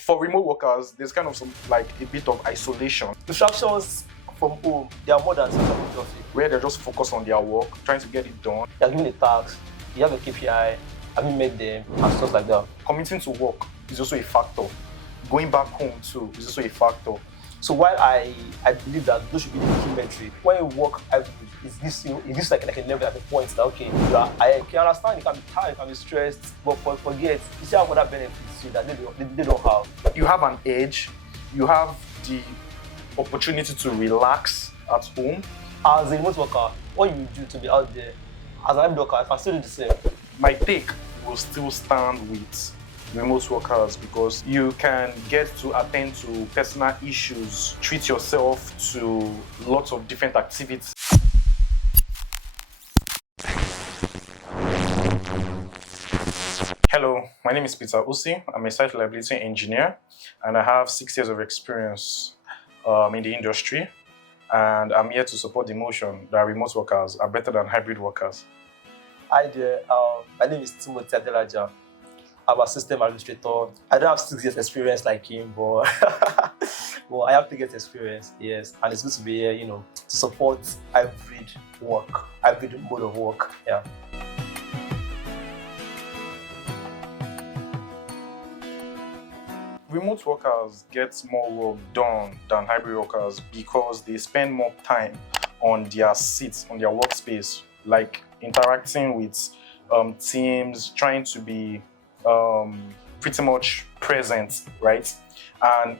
For remote workers, there's kind of some like a bit of isolation Distractions from home, they are more than something from the office. where they're just focused on their work, trying to get it done. You're given a task, you have a KPI, have you met them, and stuff like that. Commuting to work is also a factor. Going back home too is also a factor. So while I believe that those should be the key metric, when you work hybrid, it gives like a level at a point that okay, I can understand you can be tired, you can be stressed, but forget, you still have other benefits too that they don't have. You have an edge, you have the opportunity to relax at home. As a remote worker, what you do to be out there, as an hybrid worker, I can still do the same. My take will still stand with remote workers because you can get to attend to personal issues, treat yourself to lots of different activities. Hello, my name is Peter Usi. I'm a site reliability engineer and I have 6 years of experience in the industry, and I'm here to support the motion that remote workers are better than hybrid workers. Hi there, my name is Timothy. I'm a system administrator. I don't have 6 years experience like him, but well, I have 3 years experience, yes. And it's good to be here, to support hybrid work, hybrid mode of work, yeah. Remote workers get more work done than hybrid workers because they spend more time on their seats, on their workspace, like interacting with teams, trying to be pretty much present, right? And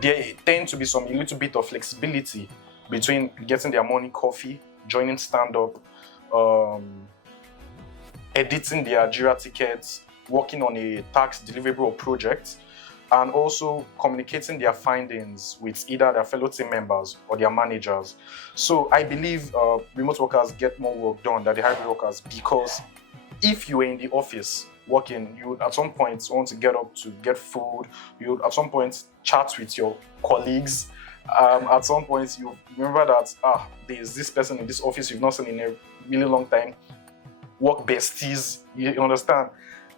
there tend to be a little bit of flexibility between getting their morning coffee, joining stand-up, editing their Jira tickets, working on a task deliverable or project, and also communicating their findings with either their fellow team members or their managers. So I believe remote workers get more work done than the hybrid workers because if you were in the office working, you would at some point want to get up to get food, you would at some point chat with your colleagues, at some point you remember that there's this person in this office you've not seen in a really long time, work besties, you understand?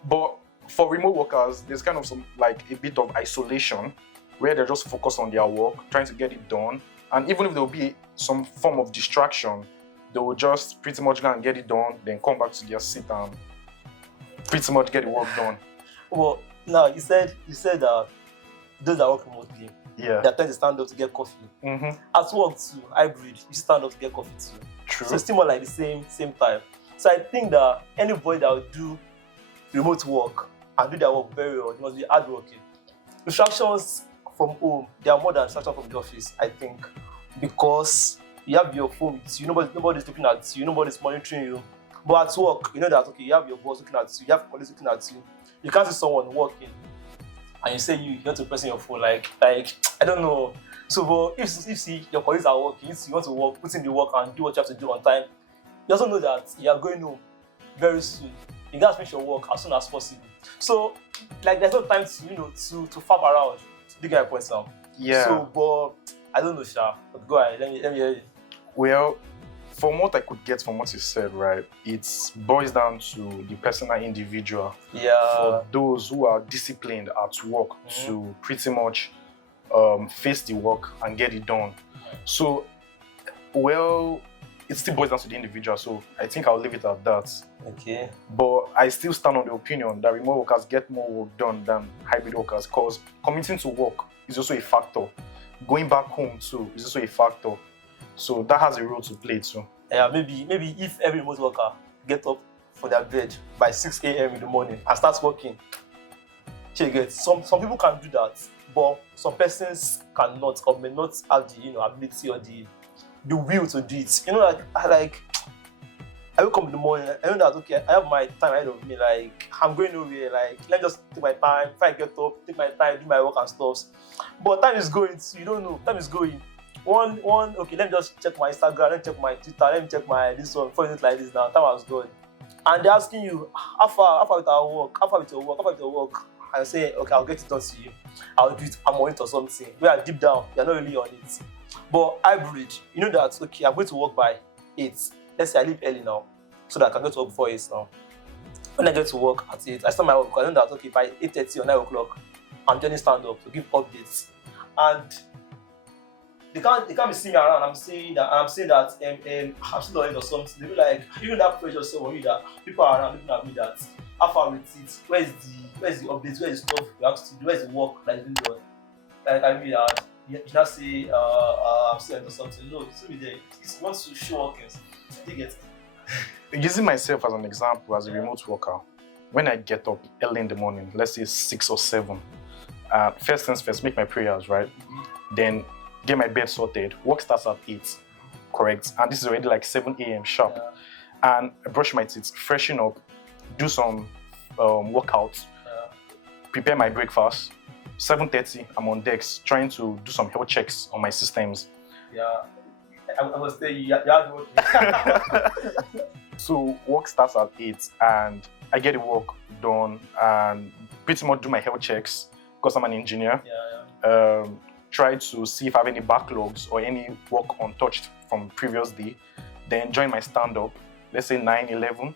But for remote workers, there's kind of a bit of isolation where they're just focused on their work, trying to get it done. And even if there will be some form of distraction, they will just pretty much go and get it done, then come back to their seat and pretty much get the work done. Well, now you said that those that work remotely, Yeah. they're trying to stand up to get coffee. Mm-hmm. At work too, hybrid, you stand up to get coffee too. True. So it's still more like the same time. So I think that anybody that will do remote work and do their work very well, they must be hardworking. Distractions from home, they are more than distractions from the office, I think, because you have your phone with you, nobody's looking at you, nobody's monitoring you. But at work, you know that okay, you have your boss looking at you, you have colleagues looking at you. You can't see someone working and you say you want to press on your phone like I don't know. So but if your colleagues are working, if you want to work, put in the work and do what you have to do on time, you also know that you are going home very soon. You got to finish your work as soon as possible. So like there's no time to faff around. Do you get my point now? Yeah. So but I don't know, Sha. But go ahead, let me hear you. Well, from what I could get from what you said, right, it boils down to the personal individual. Yeah. For those who are disciplined at work to pretty much face the work and get it done. So, well, it still boils down to the individual. So I think I'll leave it at that. Okay. But I still stand on the opinion that remote workers get more work done than hybrid workers because commuting to work is also a factor. Going back home too is also a factor. So that has a role to play too. Yeah, maybe if every remote worker get up from their bed by 6 a.m. in the morning and starts working, some people can do that, but some persons cannot or may not have the ability or the will to do it. I wake up in the morning, I know that okay, I have my time ahead of me, like I'm going nowhere, like let me just take my time, if I get up, take my time, do my work and stuff. But time is going, so you don't know, time is going. Okay, let me just check my Instagram, let me check my Twitter, let me check my this one, before you do it like this now, time has gone. And they're asking you, how far with our work, how far with your work? And you say, okay, I'll get it done to you. I'll do it, I'm on it or something. Where deep down, you're not really on it. But hybrid, you know that, okay, I'm going to work by 8. Let's say I leave early now, so that I can get to work before 8 now. When I get to work at 8, I start my work, I know that, okay, by 8:30 or 9 o'clock, I'm joining stand-up to give updates. And they can't be seeing me around. I'm saying that I'm I'm still on it or something. They be like, even that pressure so on you that people are around looking at me that how far with it, where's the updates, where's the stuff you have to do, where's the work that is being done. Like I mean you not say I'm still on it or something. No, it's me there. It wants to show workings. You get Using myself as an example, as a remote worker, when I get up early in the morning, let's say 6 or 7, first things first, make my prayers, right? Then get my bed sorted. Work starts at 8, correct? And this is already like 7 a.m. sharp. Yeah. And I brush my teeth, freshen up, do some workouts, prepare my breakfast. 7:30, I'm on decks trying to do some health checks on my systems. Yeah. I was saying you have working. So work starts at 8 and I get the work done and pretty much do my health checks because I'm an engineer. Try to see if I have any backlogs or any work untouched from previous day. Then join my stand-up, let's say 9, 11.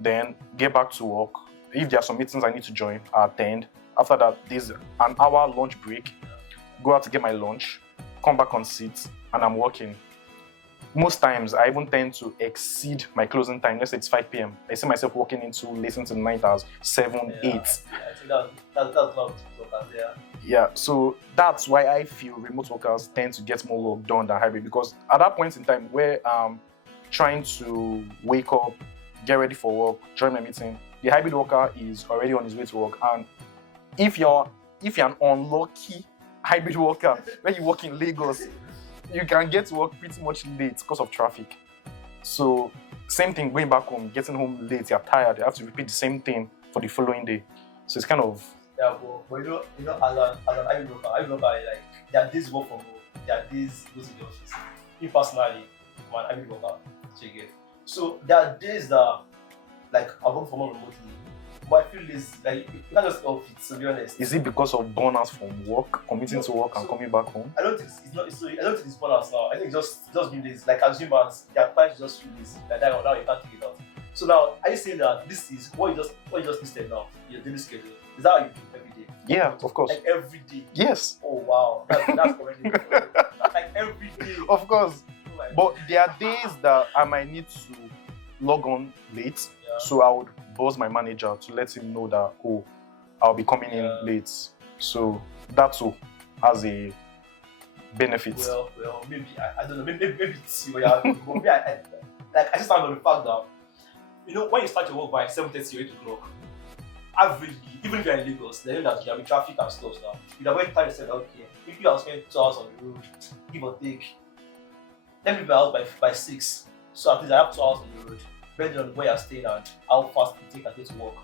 Then get back to work. If there are some meetings I need to join, I attend. After that, there's an hour lunch break. Go out to get my lunch, come back on seat, and I'm working. Most times, I even tend to exceed my closing time. Let's say it's 5 p.m. I see myself working late into the night hours, 7, 8. I think that's not there. Yeah, so that's why I feel remote workers tend to get more work done than hybrid, because at that point in time where I'm trying to wake up, get ready for work, join my meeting, the hybrid worker is already on his way to work. And if you're an unlucky hybrid worker, when you work in Lagos, you can get to work pretty much late because of traffic. So same thing, going back home, getting home late, you're tired, you have to repeat the same thing for the following day. So it's kind of... Yeah, but you know, as an hybrid worker, like, there are days work from home, there are days go to the office. Me personally, I'm an hybrid worker, so there are days that, like, I work from home remotely, but I feel lazy. Like, you can't just off it, to be honest. Is it because of burnout from work, commuting to work and coming back home? I don't think I don't think it's burnout now. I think it's just being lazy. Like, as humans, there are times you just feel lazy. Like that, now you can't take it out. So now, are you saying that this is what you just listed now, your daily schedule? Is that how you do every day? Yeah, of course. Like every day? Yes. Oh wow, that's already like every day. Of course. Oh, but there are days that I might need to log on late, so I would buzz my manager to let him know that, oh, I'll be coming in late. So that too has a benefit. Well, maybe I don't know. Maybe it's you. But maybe I just stand on the fact that, you know, when you start your work by 7:30 or 8 o'clock, averagely, even if you're in Lagos, they know that there will be traffic and stuff now. You have already time to say, okay, if you are spending 2 hours on the road, give or take, let me be out by 6. So at least I have 2 hours on the road, depending on where you're staying and how fast you take and get to work.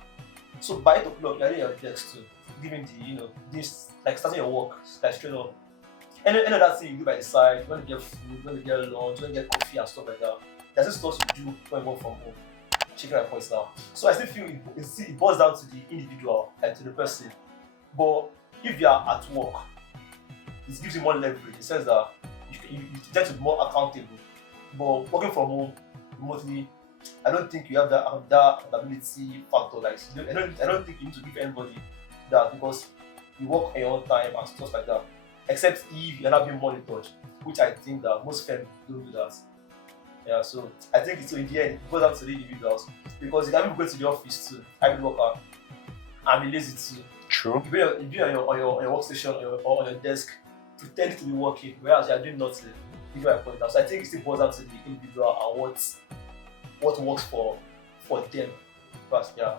So by 8 o'clock, you're in your desk too, giving the, you know, this, like, starting your work, like, straight up. Any other thing you do by the side, you want to get food, you want to get lunch, you want to get coffee and stuff like that. There's this stuff you do when you work from home. Checking my points now. So I still feel it boils down to the individual, like to the person. But if you are at work, it gives you more leverage in the sense that you tend to be more accountable. But working from home remotely, I don't think you have that accountability factor. Like, I don't think you need to give anybody that, because you work on your own time and stuff like that. Except if you're not being monitored, which I think that most firms don't do that. Yeah, so I think it's, so in the end, it goes down to the individuals, because you can even go to the office too, hybrid worker, and be lazy too. True. You be on your workstation or on your desk, pretending to be working, whereas you are doing nothing. You get my point now. So I think it still boils down to the individual and what works for them. But yeah.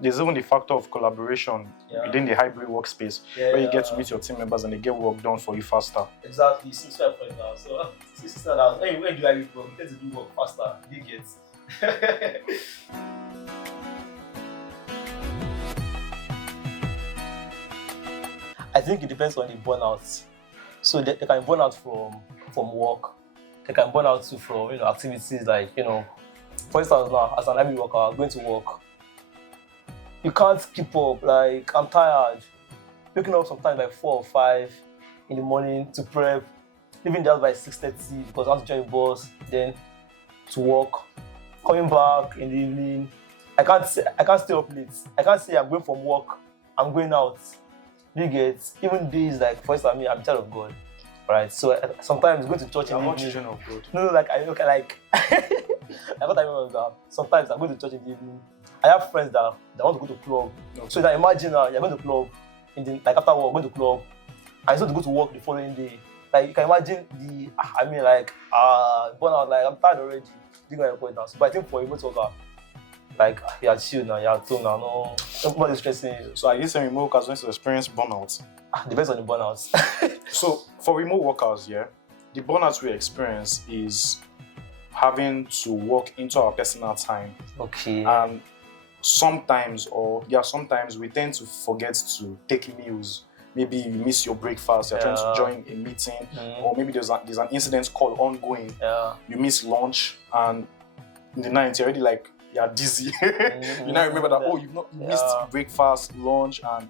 There's even the factor of collaboration within the hybrid workspace, where you get to meet your team members and they get work done for you faster. Exactly, since my point now. So since that, when do I work? You tend to do work faster. You get. I think it depends on the burnout. So they can burn out from work. They can burn out too from, you know, activities like, you know, for instance now, as an hybrid worker going to work, you can't keep up. Like, I'm tired. Waking up sometimes by 4 or 5 in the morning to prep, leaving the house by 6:30 because I want to join the bus, then to work, coming back in the evening. I can't stay up late. I can't say I'm going from work, I'm going out. You get even days like for instance, me, I'm a child of God, right? So sometimes going to church in I'm the not evening. children of God. No, like I look like like what I mean was that sometimes I go to church in the evening. I have friends that want to go to club. Okay. So now imagine you're going to club in the like after work, going to club, and you have to go to work the following day. Like you can imagine the burnout. Like I'm tired already. You gonna report now. So, but I think for remote worker, like you're chill now, you're at home now. No, nobody's stressing you. So are you saying remote workers going to experience burnout? Depends on the burnout. So for remote workers, yeah, the burnout we experience is having to work into our personal time. Okay. And sometimes we tend to forget to take meals. Maybe you miss your breakfast, you're trying to join a meeting, or maybe there's an incident call ongoing. You miss lunch, and in the night you're already like you're dizzy. You now remember that you missed breakfast, lunch, and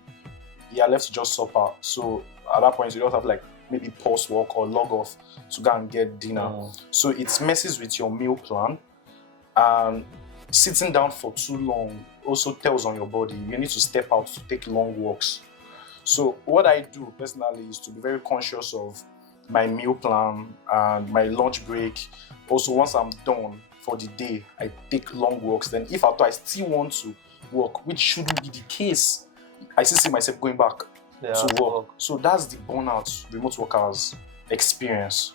you're left to just supper. So at that point you just have like maybe post work or log off to go and get dinner. So it messes with your meal plan, and sitting down for too long also tells on your body. You need to step out to take long walks. So what I do personally is to be very conscious of my meal plan and my lunch break. Also, once I'm done for the day, I take long walks. Then if I still want to work, which shouldn't be the case, I still see myself going back to work. So that's the burnout remote workers experience.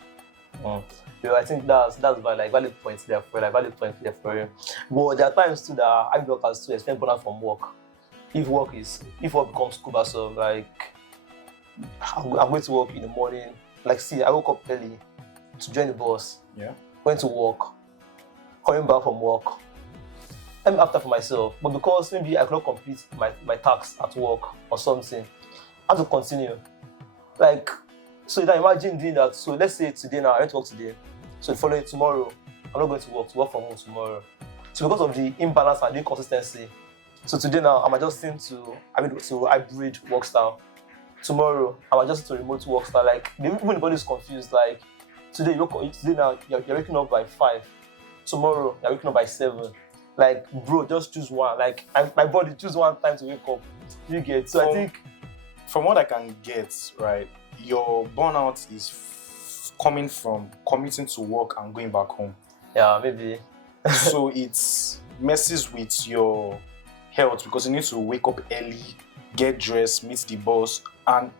Yeah, I think that's valid points there for you. But there are times too that I workers to experience burnout from work. If work becomes cumbersome, like I'm going to work in the morning. Like see, I woke up early to join the bus. Yeah. Going to work, coming back from work. I'm after for myself, but because maybe I cannot complete my tasks at work or something, I have to continue. Like, so now imagine doing that. So let's say today now I went to work today. So the following tomorrow, I'm not going to work from home tomorrow. So because of the imbalance and the inconsistency, so today now I'm adjusting to hybrid work style. Tomorrow I'm adjusting to remote work style. Like even the body is confused. Like today now you're waking up by 5. Tomorrow you're waking up by 7. Like bro, just choose one. Like my body choose one time to wake up. You get so I think from what I can get, right, your burnout is coming from commuting to work and going back home. Yeah, maybe. So it messes with your health because you need to wake up early, get dressed, meet the boss, and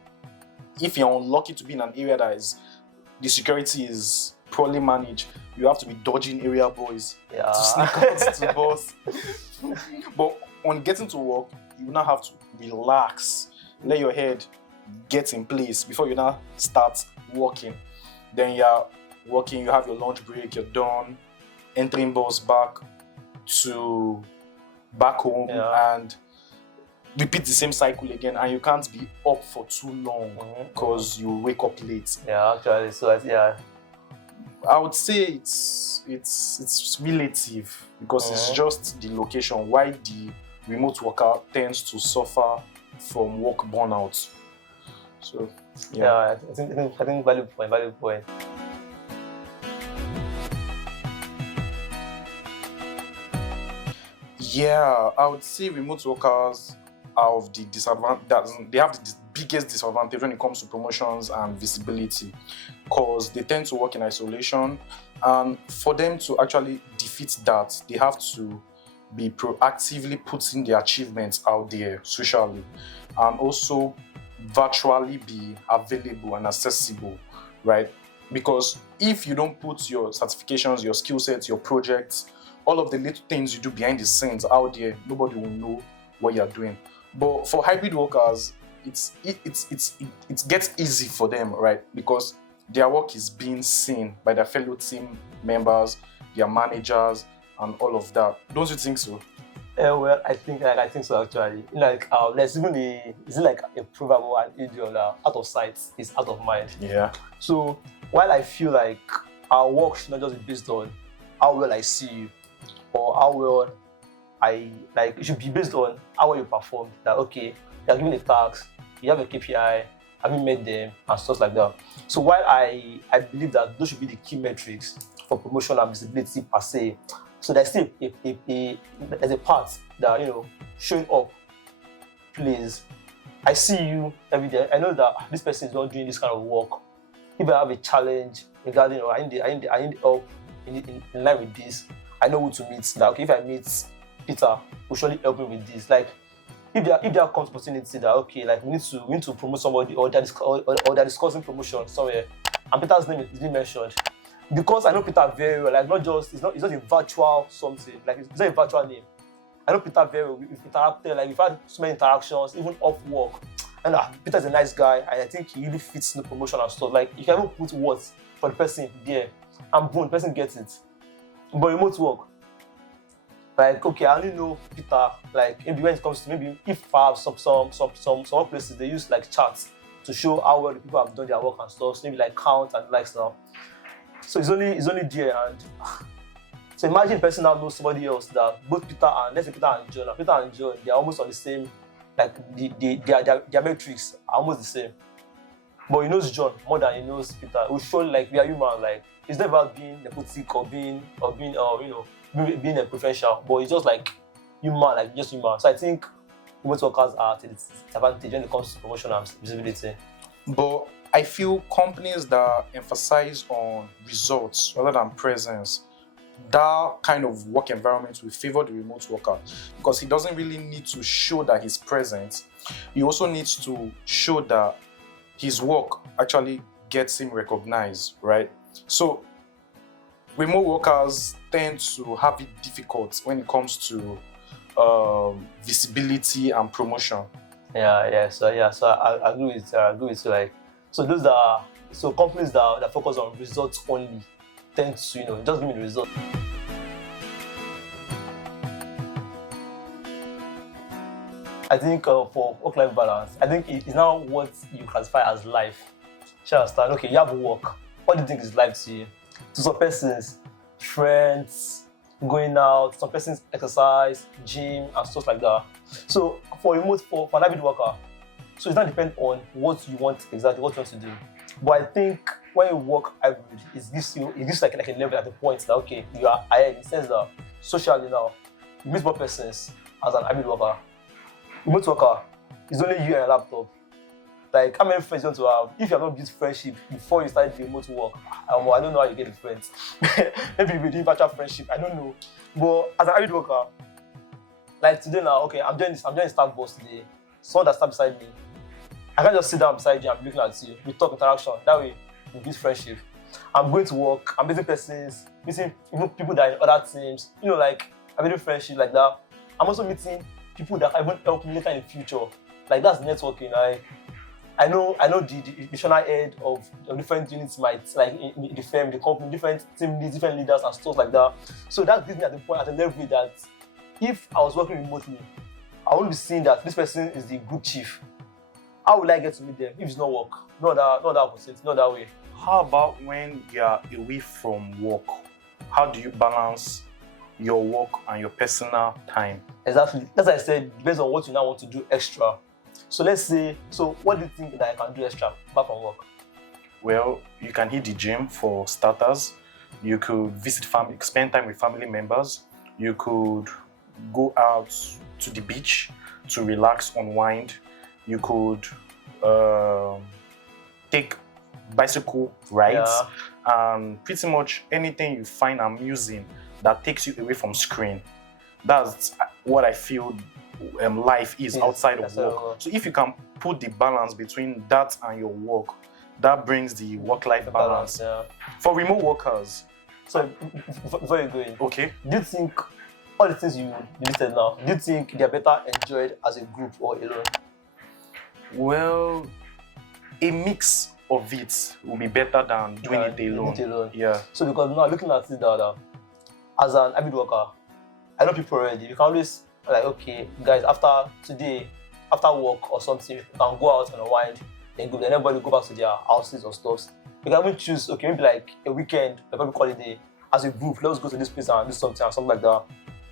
if you're unlucky to be in an area that the security is poorly managed, you have to be dodging area boys to sneak out to the boss. But on getting to work, you now have to relax, let your head get in place before you now start working. Then you're working, you have your lunch break, you're done, entering bus back home and repeat the same cycle again, and you can't be up for too long because you wake up late. Yeah, actually, so I would say it's relative because it's just the location. Why the remote worker tends to suffer from work burnout. So I think valid point. Yeah, I would say remote workers are of the disadvantage. They have the biggest disadvantage when it comes to promotions and visibility, because they tend to work in isolation, and for them to actually defeat that, they have to be proactively putting their achievements out there socially, and also virtually be available and accessible, right? Because if you don't put your certifications, your skill sets, your projects, all of the little things you do behind the scenes out there, nobody will know what you're doing. But for hybrid workers, it gets easy for them, right? Because their work is being seen by their fellow team members, their managers, and all of that. Don't you think so? Well, I think so actually. Like there's even a proverb or an idiom that out of sight is out of mind. Yeah. So while I feel like our work should not just be based on how well I see you or how well it should be based on how well you perform. That okay, you're given a task, you have a KPI, have you met them and stuff like that. So while I believe that those should be the key metrics for promotion and visibility per se, so there's still there's a part that showing up plays. I see you every day. I know that this person is not doing this kind of work. If I have a challenge regarding, or I need help in line with this, I know who to meet. Like, okay, if I meet Peter, will surely help me with this. Like, if there comes opportunity that, okay, like we need to promote somebody, or they're discussing promotion somewhere, and Peter's name is being mentioned, because I know Peter very well. Like, it's not a virtual something. Like, it's not a virtual name. I know Peter very well. We've interacted. Like, we've had so many interactions, even off work. And Peter's a nice guy, and I think he really fits the promotion and stuff. Like, you can even put words for the person there, and boom, the person gets it. But remote work, like, okay, I only know Peter. Like, maybe when it comes to, maybe if I have some places, they use like charts to show how well the people have done their work and stuff. So maybe like count and likes now. So it's only there, and so imagine a person now knows somebody else that both Peter and, let's say Peter and John, they're almost on the same, like their metrics are almost the same. But he knows John more than he knows Peter. It will show like we are human. Like, it's never about being nepotic or being being a professional, but it's just like human, like just human. So I think remote workers are at a disadvantage when it comes to promotion and visibility. But I feel companies that emphasize on results rather than presence, that kind of work environment will favor the remote worker, because he doesn't really need to show that he's present. He also needs to show that his work actually gets him recognized, right? So remote workers tend to have it difficult when it comes to visibility and promotion. So I agree with you. Like, so companies that focus on results only tend to, just give me the result. I think for work-life balance, I think it's now what you classify as life. You understand? Okay, you have work. What do you think is life to you? To some persons, friends, going out. Some persons exercise, gym, and stuff like that. So for an avid worker, so it doesn't depend on what you want exactly, what you want to do. But I think when you work hybrid, it gives like a level at the point that, okay, you are ahead. In the sense that socially now, you meet more persons as an hybrid worker. Remote worker is only you and a laptop. Like, how many friends you want to have? If you have not built friendship before you start the remote work, I don't know how you get the friends. Maybe you'll be doing virtual friendship, I don't know. But as an hybrid worker, like today now, okay, I'm doing staff boss today. Someone that stands beside me, I can't just sit down beside you and be looking at you. We talk interaction. That way, we build friendship. I'm going to work. I'm meeting persons, meeting even people that are in other teams. Like, I'm building friendship like that. I'm also meeting people that can even help me later in the future. Like, that's networking. I know the divisional head of different units might, like in the firm, the company, different team leads, different leaders and stuff like that. So that gives me at the level that if I was working remotely, I won't be seeing that this person is the group chief. How will I get to meet them if it's not work? Not that opposite, not that way. How about when you're away from work? How do you balance your work and your personal time? Exactly. As I said, based on what you now want to do extra. So let's say, what do you think that I can do extra apart from work? Well, you can hit the gym for starters. You could visit family, spend time with family members. You could go out to the beach to relax, unwind. You could take bicycle rides, and pretty much anything you find amusing that takes you away from screen. That's what I feel life is outside of work. So if you can put the balance between that and your work, that brings the work-life balance. For remote workers. So before you go in, okay, do you think all the things you listed now, do you think they're better enjoyed as a group or alone? Well, a mix of it will be better than doing it alone. Yeah. So because now looking at it that as an avid worker, I know people already. You can always like, okay, guys, after today, after work or something, you can go out and unwind, then everybody go back to their houses or stuff. You can even choose, okay, maybe like a weekend, a public holiday, as a group, let's go to this place and do something or something like that.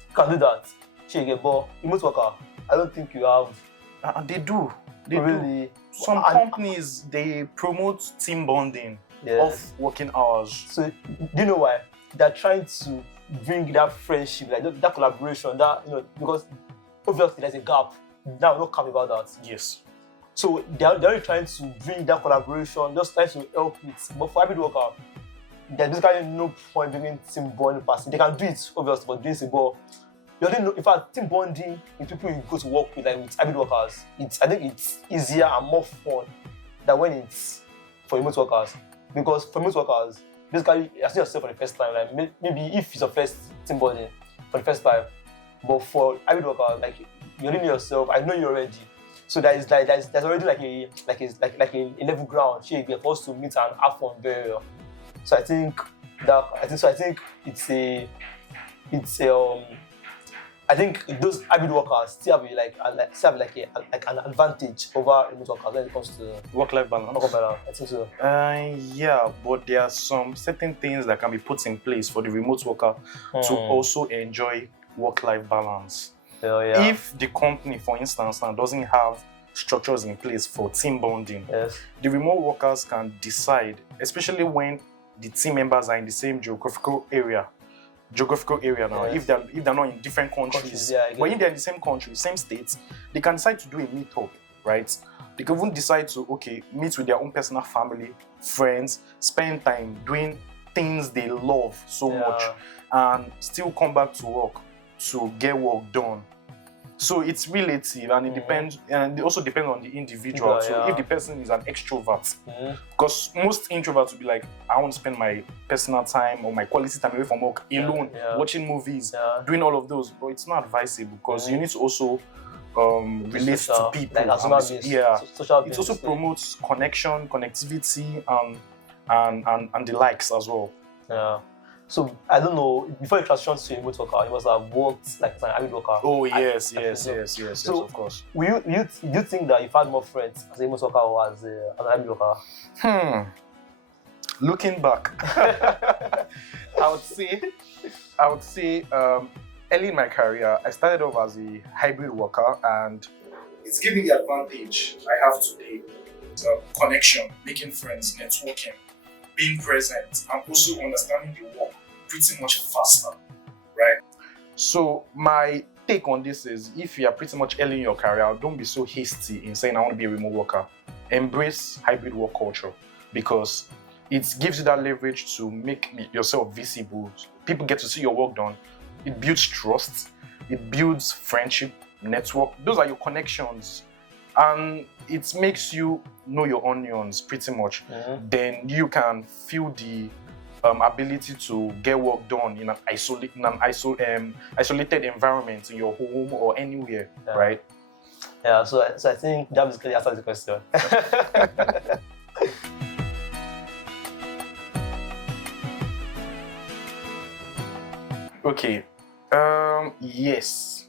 You can do that. But remote worker, I don't think you have. They do. They really do. Some companies, they promote team bonding off working hours. So do you know why? They're trying to bring that friendship, like that collaboration, that because obviously there's a gap. Now we're not happy about that. Yes. So they're only trying to bring that collaboration, just trying to help it. But for hybrid worker, there's basically no point bringing team bonding person. They can do it, obviously, but doing it, but you already know. In fact, team bonding with people you go to work with, like with hybrid workers, I think it's easier and more fun than when it's for remote workers. Because for remote workers, basically, you see yourself for the first time. Like maybe if it's your first team bonding for the first time, but for hybrid workers, like you already know yourself. I know you already. So there's already like a level ground. So you get forced to meet and have fun very well. So I think I think those hybrid workers still have an advantage over remote workers when it comes to Work-life balance. work-life balance. I think so. Yeah, but there are some certain things that can be put in place for the remote worker to also enjoy work-life balance. Yeah. If the company, for instance, now doesn't have structures in place for team bonding, Yes. the remote workers can decide, especially when the team members are in the same geographical area now. Yes. If they're not in different countries, Yeah, but if they're in the same country, same states, they can decide to do a meetup, right? They can even decide to meet with their own personal family, friends, spend time doing things they love so much, and still come back to work to get work done. So it's relative, and it depends, and it also depends on the individual. So if the person is an extrovert, because most introverts will be like, I want to spend my personal time or my quality time away from work alone, watching movies, doing all of those. But it's not advisable because you need to also relate to people. Like It also promotes connection, connectivity, and the likes as well. Yeah. So I don't know. Before you transition to a remote worker, you must have worked like as an hybrid worker. Oh yes, So, of course. Do you think that you've had more friends as a remote worker or as an hybrid worker? Looking back, I would say early in my career, I started off as a hybrid worker, and it's giving the advantage I have today: connection, making friends, networking, being present, and also understanding the work pretty much faster, right? So my take on this is, if you are pretty much early in your career, don't be so hasty in saying I want to be a remote worker. Embrace hybrid work culture, because it gives you that leverage to make yourself visible. People get to see your work done. It builds trust. It builds friendship, network. Those are your connections. And it makes you know your onions pretty much. Then you can feel the ability to get work done in an isolated environment in your home or anywhere, right? Yeah, so I think that basically answers the question. Okay. Yes.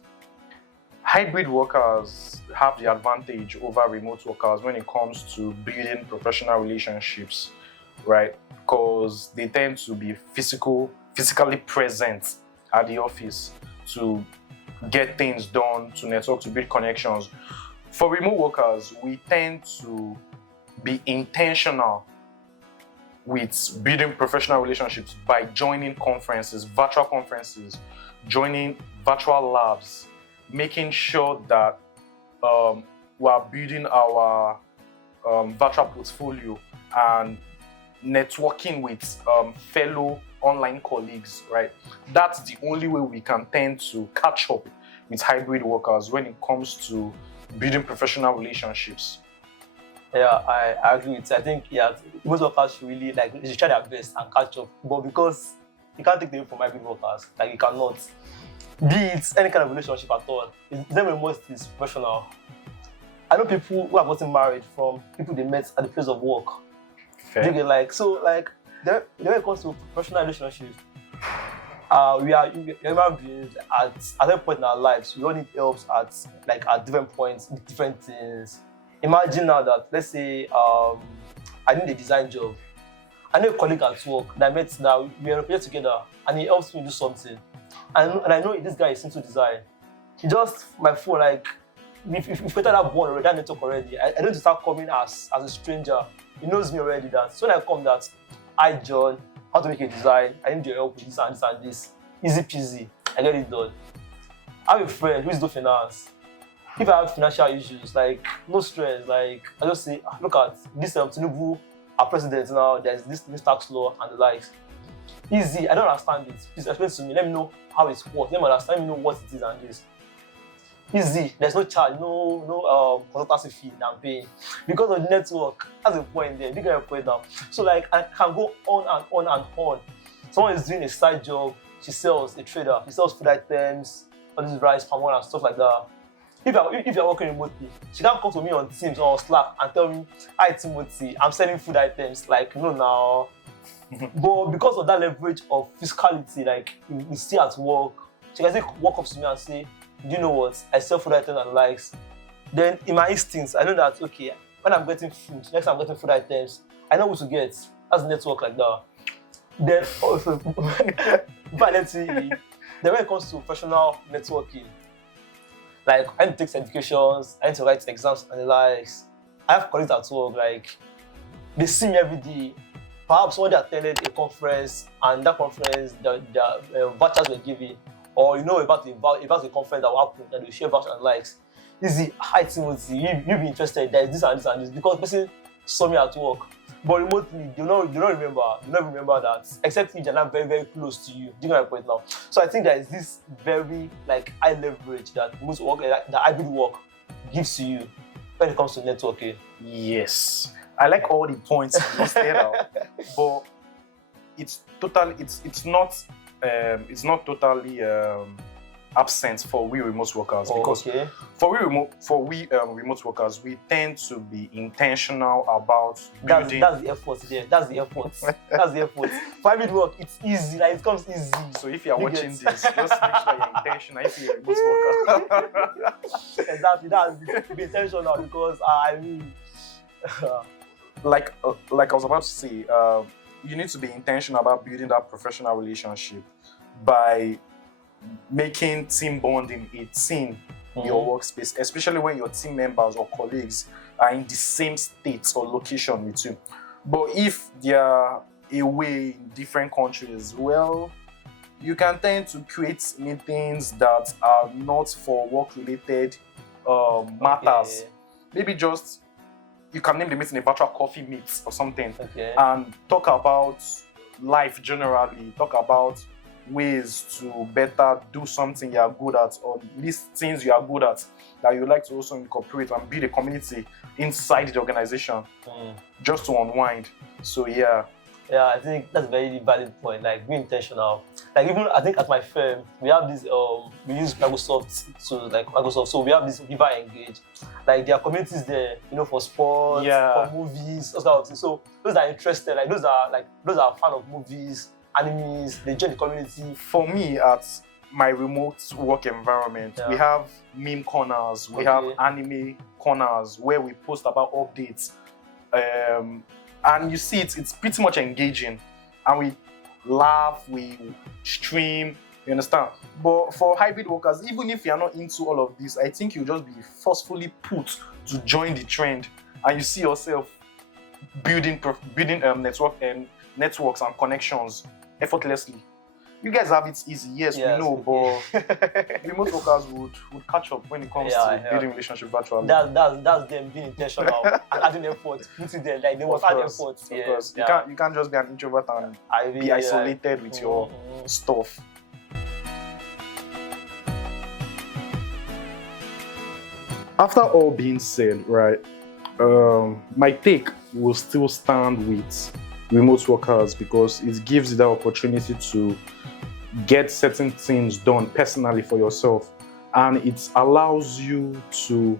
Hybrid workers have the advantage over remote workers when it comes to building professional relationships, right? Because they tend to be physically present at the office to get things done, to network, to build connections. For remote workers, we tend to be intentional with building professional relationships by joining conferences, virtual conferences, joining virtual labs, making sure that we are building our virtual portfolio and networking with fellow online colleagues, right? That's the only way we can tend to catch up with hybrid workers when it comes to building professional relationships. Yeah, I agree with you. I think most workers should really they should try their best and catch up. But because you can't take them from hybrid workers, like you cannot. Be it any kind of relationship at all. It's never most is professional. I know people who have gotten married from people they met at the place of work. Fair. When it comes to professional relationships, we are human beings at every point in our lives. We all need help at different points, different things. Imagine now that, let's say, I need a design job. I know a colleague at work that I met now, we are here together, and he helps me do something. And I know this guy is into design. He just, my phone, we've created that bond already, that network already. I don't need to start coming as a stranger. He knows me already that. So when I come that, hi John, how to make a design, I need your help with this and this and this. Easy peasy, I get it done. I have a friend who is doing finance. if I have financial issues, like no stress, like I just say, look at this Tinubu, our president now. There's this tax law and the likes. Easy. I don't understand it. Please explain to me. Let me know how it works. Let me understand. Let me know what it is and this. Easy. There's no charge, no consultancy fee that I'm paying because of the network. That's the point there. You get a point now. So like I can go on and on and on. Someone is doing a side job. She sells a trader. She sells food items, all these rice, palm oil, and stuff like that. If you're working remotely, she can't come to me on Teams or on Slack and tell me, "Hi Timothy, I'm selling food items." Like no now. But because of that leverage of physicality, like you see at work, she can walk up to me and say, "Do you know what? I sell food items and likes." Then in my instincts, I know that okay, when I'm getting food, next time I'm getting food items, I know who to get. That's the network like that. Then also, but let's see. Then when it comes to professional networking, like I need to take certifications, I need to write exams and the likes. I have colleagues at work, like they see me every day. Perhaps when they attended a conference and that conference, the vouchers were given, or you know about the conference that will happen, that they share vouchers and likes. Easy, hi Timothy, you be interested, there's this and this and this, because the person saw me at work. But remotely, you don't remember that, except if they're not very, very close to you. Do you know my point now? So I think there is this very like high leverage that most work, that hybrid work gives to you when it comes to networking. Yes. I like all the points you listed out, but it's not totally absent for we remote workers, because for we remote workers, we tend to be intentional about building. That's the effort there. That's the effort. That's the effort. For hybrid work, it's easy. Like it comes easy. So if you are watching this, just make sure you're intentional. If you're a remote worker, exactly. That's be intentional, because I mean. like I was about to say, you need to be intentional about building that professional relationship by making team bonding a thing in your workspace, especially when your team members or colleagues are in the same state or location with you. But if they are away in different countries, well, you can tend to create meetings that are not for work-related matters. Maybe just you can name the meeting a virtual coffee meet or something, and talk about life generally, talk about ways to better do something you are good at, or list things you are good at that you like to also incorporate and build a community inside the organization just to unwind. So yeah, I think that's a very valid point. Like, be intentional. Like, even I think at my firm, we have this we use Microsoft, so we have this Viva Engage. Like, there are communities there, for sports, for movies, those kind of things. So those are interested, like those are fan of movies, animes, they join the community. For me, at my remote work environment, we have meme corners, we have anime corners where we post about updates. And you see it's pretty much engaging, and we laugh, we stream, you understand? But for hybrid workers, even if you're not into all of this, I think you'll just be forcefully put to join the trend, and you see yourself building networks and connections effortlessly. You guys have it easy, yes, we know, but remote workers would catch up when it comes to building relationships virtually. That's them being intentional and adding effort, putting there, like they must add effort. Yes, you can't just be an introvert and be isolated with your stuff. After all being said, right, my take will still stand with remote workers because it gives you the opportunity to get certain things done personally for yourself, and it allows you to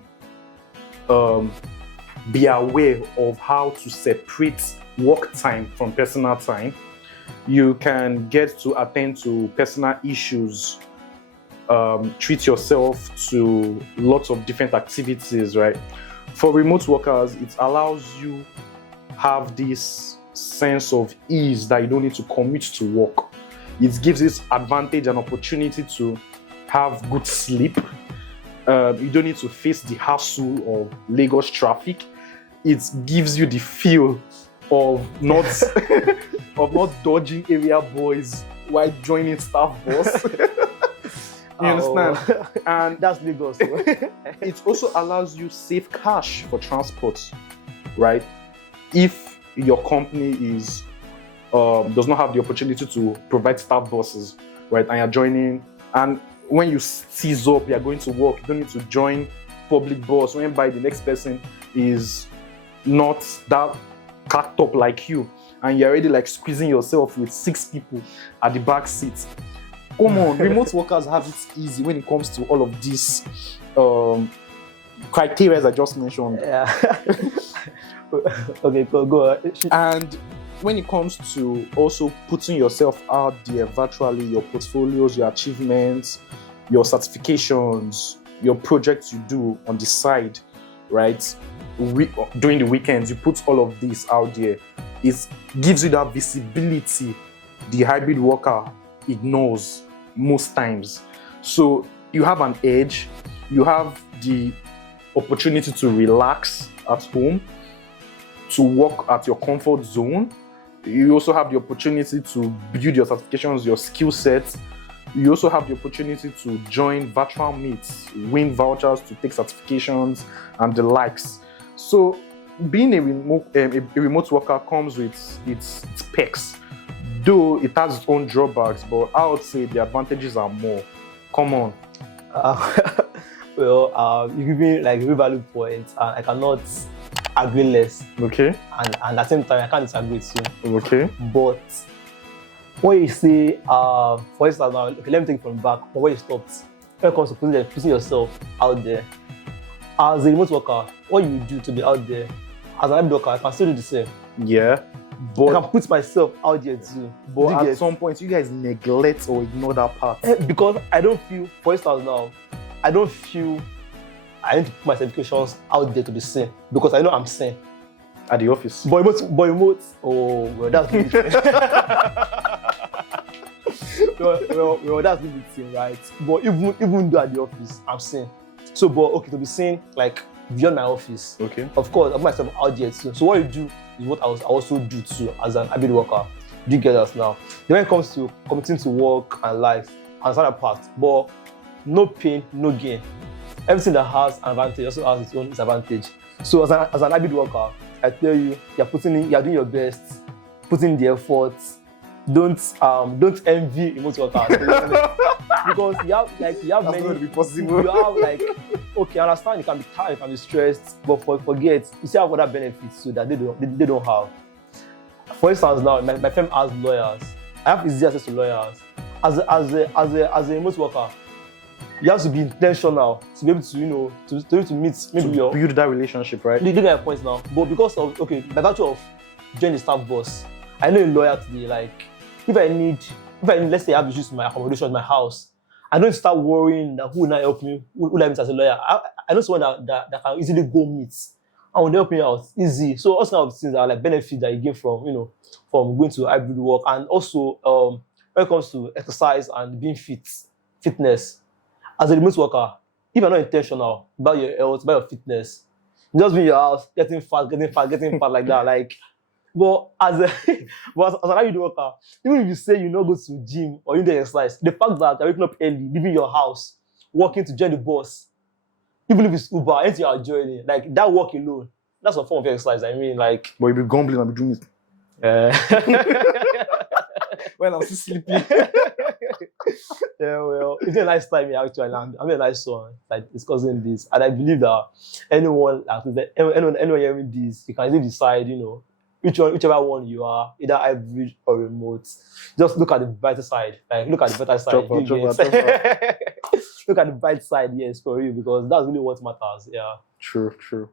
be aware of how to separate work time from personal time. You can get to attend to personal issues, treat yourself to lots of different activities, right? For remote workers, it allows you have this sense of ease that you don't need to commute to work. It gives this advantage and opportunity to have good sleep. You don't need to face the hassle of Lagos traffic. It gives you the feel of not dodging area boys while joining staff bus. You understand? And That's Lagos. it also allows you save cash for transport, right? If your company is does not have the opportunity to provide staff buses, right, and you're joining, and when you seize up, you're going to work, you don't need to join public bus, whereby the next person is not that cacked up like you, and you're already like squeezing yourself with 6 people at the back seat. Come on, remote workers have it easy when it comes to all of these criteria I just mentioned. Yeah. Okay, go ahead. And when it comes to also putting yourself out there virtually, your portfolios, your achievements, your certifications, your projects you do on the side, right? During the weekends, you put all of this out there. It gives you that visibility the hybrid worker ignores most times. So you have an edge, you have the opportunity to relax at home, to work at your comfort zone. You also have the opportunity to build your certifications, your skill sets. You also have the opportunity to join virtual meets, win vouchers to take certifications and the likes. So being a remote worker comes with its perks, though it has its own drawbacks, but I would say the advantages are more. Come on. Well, you give me like a very valid point, and I cannot agree less. Okay. And at the same time, I can't disagree with you. Okay. But when you say, for instance, now, okay, let me take it from the back, from where you stopped. When it comes to putting yourself out there, as a remote worker, what you do to be out there, as an hybrid worker, I can still do the same. Yeah. I But can put myself out there too. But at some point, you guys neglect or ignore that part. Because I don't feel, for instance now, I don't feel I need to put my certifications out there to be seen, because I know I'm seen. At the office. But remote, oh, well, that's the well, that's the thing, right? But even though at the office, I'm seen. So, but okay, to be seen, like, beyond my office. Okay. Of course, I put myself out there too. So what you do is what I also do too as an hybrid worker. Do you get us now? Then when it comes to committing to work and life, and another part, but no pain, no gain. Everything that has an advantage also has its own disadvantage. So as an hybrid worker, I tell you, you're doing your best, putting the effort. Don't envy remote workers. Because you have That's many. not going to be possible. You have like, okay, I understand you can be tired, you can be stressed, but forget, you still have other benefits too that they don't have. For instance, now my firm has lawyers. I have easy access to lawyers. As a remote worker, you have to be intentional to be able to to meet maybe to build that relationship, right? You get my point now. But because of by virtue of joining the staff bus, I know a lawyer today, like if I need, let's say I have issues with my accommodation in my house, I don't start worrying that who will not help me, who will I meet as a lawyer. I know someone that can easily go meet and will help me out easy. So all kinds of things are like benefits that you get from from going to hybrid work. And also when it comes to exercise and being fitness, as a remote worker, if you're not intentional about your health, about your fitness, you just be in your house getting fat like that, like. But as an hybrid worker, even if you say you not go to gym or you do exercise, the fact that you're waking up early, leaving your house, walking to join the bus, even if it's Uber, anything you're joining, like that walk alone, that's a form of exercise. I mean, like. But you'll be grumbling and be doing it. When I'm still sleeping. Yeah, well, it's a nice time here actually. I'm a nice one, like discussing this, and I believe that anyone hearing this, you can easily decide, whichever one you are, either hybrid or remote. Just look at the brighter side. Like look at the better side. Look at the bright side, yes, for you, because that's really what matters. Yeah. True.